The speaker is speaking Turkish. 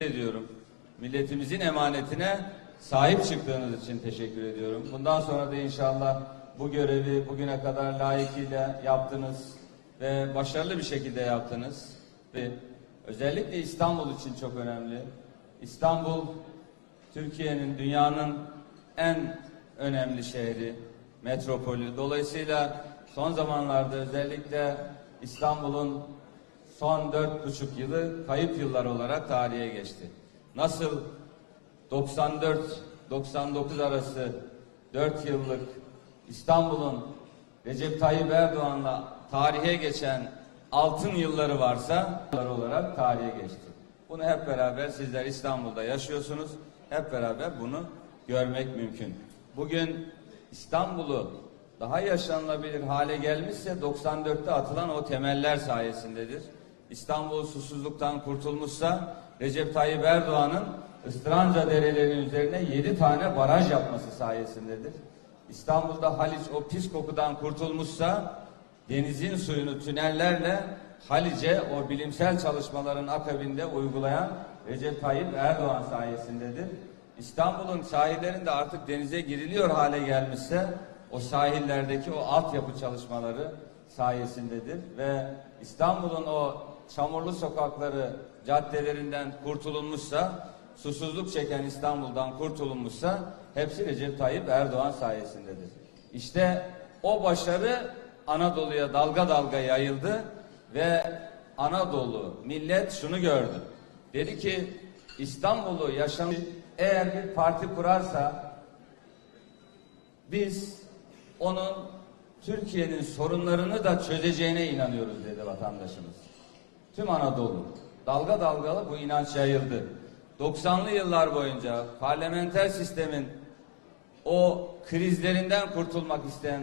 ediyorum. Milletimizin emanetine sahip çıktığınız için teşekkür ediyorum. Bundan sonra da inşallah bu görevi bugüne kadar layıkıyla yaptınız ve başarılı bir şekilde yaptınız. Ve özellikle İstanbul için çok önemli. İstanbul Türkiye'nin, dünyanın en önemli şehri, metropolü. Dolayısıyla son zamanlarda özellikle İstanbul'un son dört buçuk yılı kayıp yıllar olarak tarihe geçti. Nasıl 94-99 arası 4 yıllık İstanbul'un Recep Tayyip Erdoğan'la tarihe geçen altın yılları varsa olarak tarihe geçti. Bunu hep beraber sizler İstanbul'da yaşıyorsunuz. Hep beraber bunu görmek mümkün. Bugün İstanbul'u daha yaşanılabilir hale gelmişse 94'te atılan o temeller sayesindedir. İstanbul susuzluktan kurtulmuşsa Recep Tayyip Erdoğan'ın Istranca derelerinin üzerine 7 tane baraj yapması sayesindedir. İstanbul'da Haliç o pis kokudan kurtulmuşsa denizin suyunu tünellerle Halice o bilimsel çalışmaların akabinde uygulayan Recep Tayyip Erdoğan sayesindedir. İstanbul'un sahillerinde artık denize giriliyor hale gelmişse o sahillerdeki o altyapı çalışmaları sayesindedir ve İstanbul'un o çamurlu sokakları caddelerinden kurtulunmuşsa susuzluk çeken İstanbul'dan kurtulunmuşsa hepsi Recep Tayyip Erdoğan sayesindedir. İşte o başarı Anadolu'ya dalga dalga yayıldı ve Anadolu millet şunu gördü. Dedi ki İstanbul'u yaşam eğer bir parti kurarsa biz onun Türkiye'nin sorunlarını da çözeceğine inanıyoruz dedi vatandaşımız. Tüm Anadolu dalga dalgalı bu inanç yayıldı. 90'lı yıllar boyunca parlamenter sistemin o krizlerinden kurtulmak isteyen